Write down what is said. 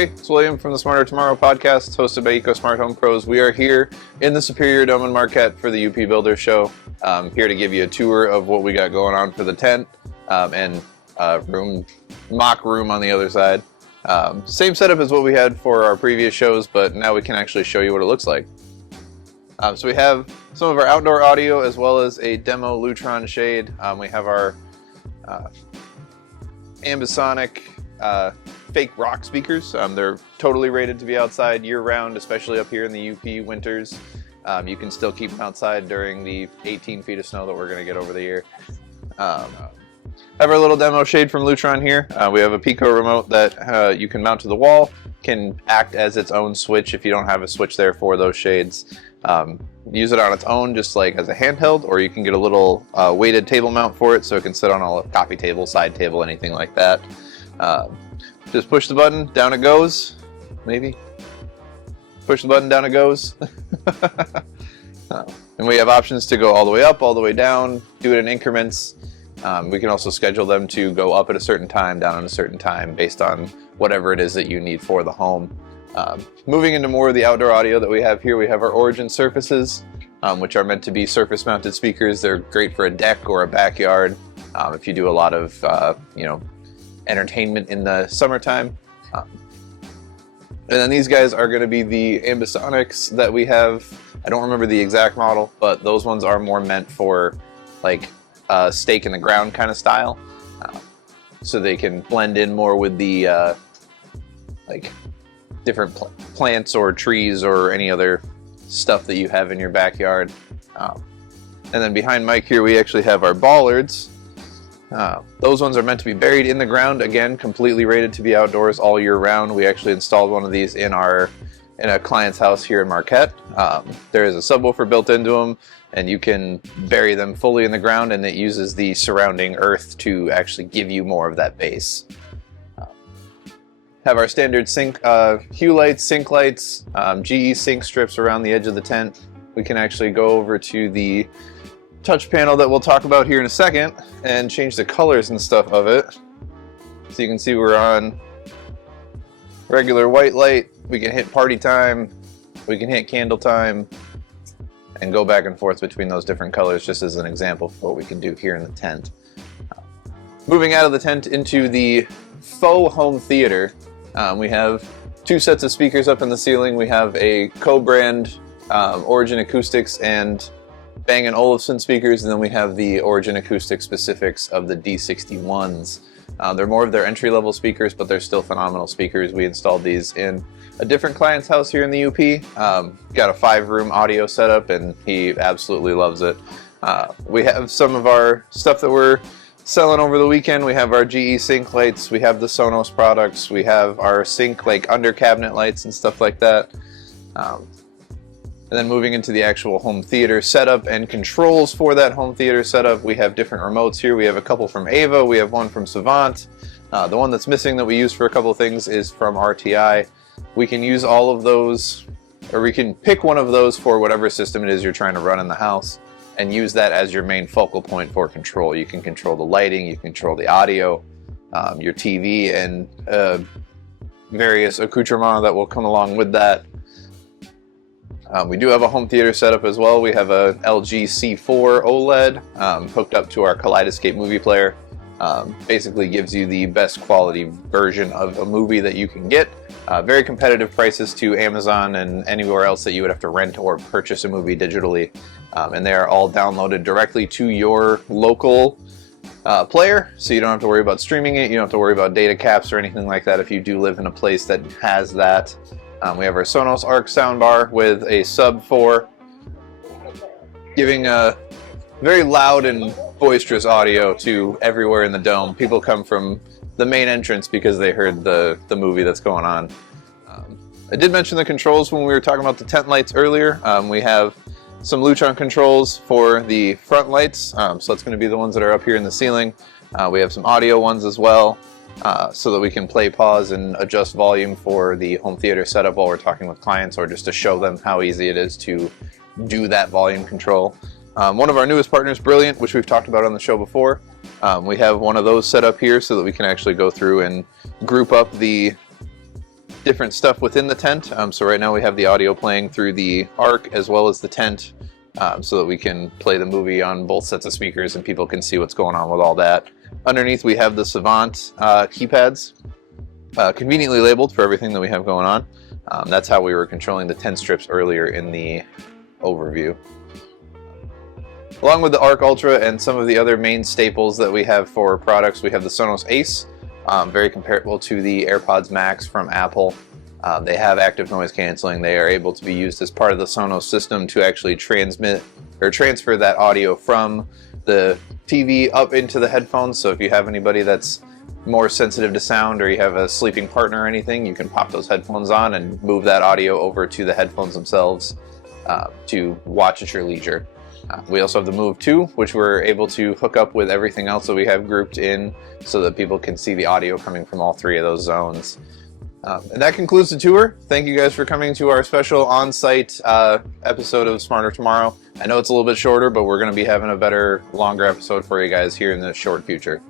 everybody, it's William from the Smarter Tomorrow podcast, hosted by EcoSmart Home Pros. We are here in the Superior Dome in Marquette for the UP Builder Show. Here to give you a tour of what we got going on for the tent and mock room on the other side. Same setup as what we had for our previous shows, but now we can actually show you what it looks like. So we have some of our outdoor audio as well as a demo Lutron shade. We have our ambisonic fake rock speakers. They're totally rated to be outside year-round, especially up here in the UP winters. You can still keep them outside during the 18 feet of snow that we're going to get over the year. Have our little demo shade from Lutron here. We have a Pico remote that you can mount to the wall, can act as its own switch if you don't have a switch there for those shades. Use it on its own just like as a handheld, or you can get a little weighted table mount for it so it can sit on a coffee table, side table, anything like that. Just push the button, down it goes. Maybe. Push the button, down it goes. And we have options to go all the way up, all the way down, do it in increments. We can also schedule them to go up at a certain time, down at a certain time, based on whatever it is that you need for the home. Moving into more of the outdoor audio that we have here, we have our Origin Surfaces, which are meant to be surface-mounted speakers. They're great for a deck or a backyard if you do a lot of, entertainment in the summertime. And then these guys are going to be the ambisonics that we have. I don't remember the exact model, but those ones are more meant for like stake in the ground kind of style, so they can blend in more with the like different plants or trees or any other stuff that you have in your backyard. And then behind Mike here we actually have our bollards. Those ones are meant to be buried in the ground, again completely rated to be outdoors all year round. We actually installed one of these in a client's house here in Marquette. There is a subwoofer built into them, and you can bury them fully in the ground, and it uses the surrounding earth to actually give you more of that base. Have our standard sink hue lights, sink lights, GE sink strips around the edge of the tent. We can actually go over to the touch panel that we'll talk about here in a second and change the colors and stuff of it. So you can see we're on regular white light, we can hit party time, we can hit candle time, and go back and forth between those different colors just as an example of what we can do here in the tent. Moving out of the tent into the faux home theater, we have two sets of speakers up in the ceiling. We have a co-brand Origin Acoustics and Bang & Olufsen speakers, and then we have the Origin Acoustic specifics of the D61s. They're more of their entry-level speakers, but they're still phenomenal speakers. We installed these in a different client's house here in the UP. Got a 5-room audio setup, and he absolutely loves it. We have some of our stuff that we're selling over the weekend. We have our GE sink lights, we have the Sonos products, we have our sink like under cabinet lights and stuff like that. And then moving into the actual home theater setup and controls for that home theater setup, we have different remotes here. We have a couple from Ava, we have one from Savant. The one that's missing that we use for a couple of things is from RTI. We can use all of those, or we can pick one of those for whatever system it is you're trying to run in the house and use that as your main focal point for control. You can control the lighting, you can control the audio, your TV, and various accoutrements that will come along with that. We do have a home theater setup as well. We have a LG C4 OLED hooked up to our Kaleidoscape movie player. Basically gives you the best quality version of a movie that you can get. Very competitive prices to Amazon and anywhere else that you would have to rent or purchase a movie digitally. And they are all downloaded directly to your local player, so you don't have to worry about streaming it. You don't have to worry about data caps or anything like that if you do live in a place that has that. We have our Sonos Arc soundbar with a sub 4, giving a very loud and boisterous audio to everywhere in the dome. People come from the main entrance because they heard the movie that's going on. I did mention the controls when we were talking about the tent lights earlier. We have some Lutron controls for the front lights, so that's going to be the ones that are up here in the ceiling. We have some audio ones as well. So that we can play, pause, and adjust volume for the home theater setup while we're talking with clients, or just to show them how easy it is to do that volume control. One of our newest partners, Brilliant, which we've talked about on the show before, we have one of those set up here so that we can actually go through and group up the different stuff within the tent. So right now we have the audio playing through the Arc as well as the tent, so that we can play the movie on both sets of speakers and people can see what's going on with all that. Underneath we have the Savant keypads, conveniently labeled for everything that we have going on. That's how we were controlling the tent strips earlier in the overview. Along with the Arc Ultra and some of the other main staples that we have for products, we have the Sonos Ace, very comparable to the AirPods Max from Apple. They have active noise canceling. They are able to be used as part of the Sonos system to actually transmit or transfer that audio from the TV up into the headphones. So if you have anybody that's more sensitive to sound, or you have a sleeping partner or anything, you can pop those headphones on and move that audio over to the headphones themselves to watch at your leisure. We also have the Move 2, which we're able to hook up with everything else that we have grouped in so that people can see the audio coming from all three of those zones. And that concludes the tour. Thank you guys for coming to our special on-site episode of Smarter Tomorrow. I know it's a little bit shorter, but we're going to be having a better, longer episode for you guys here in the short future.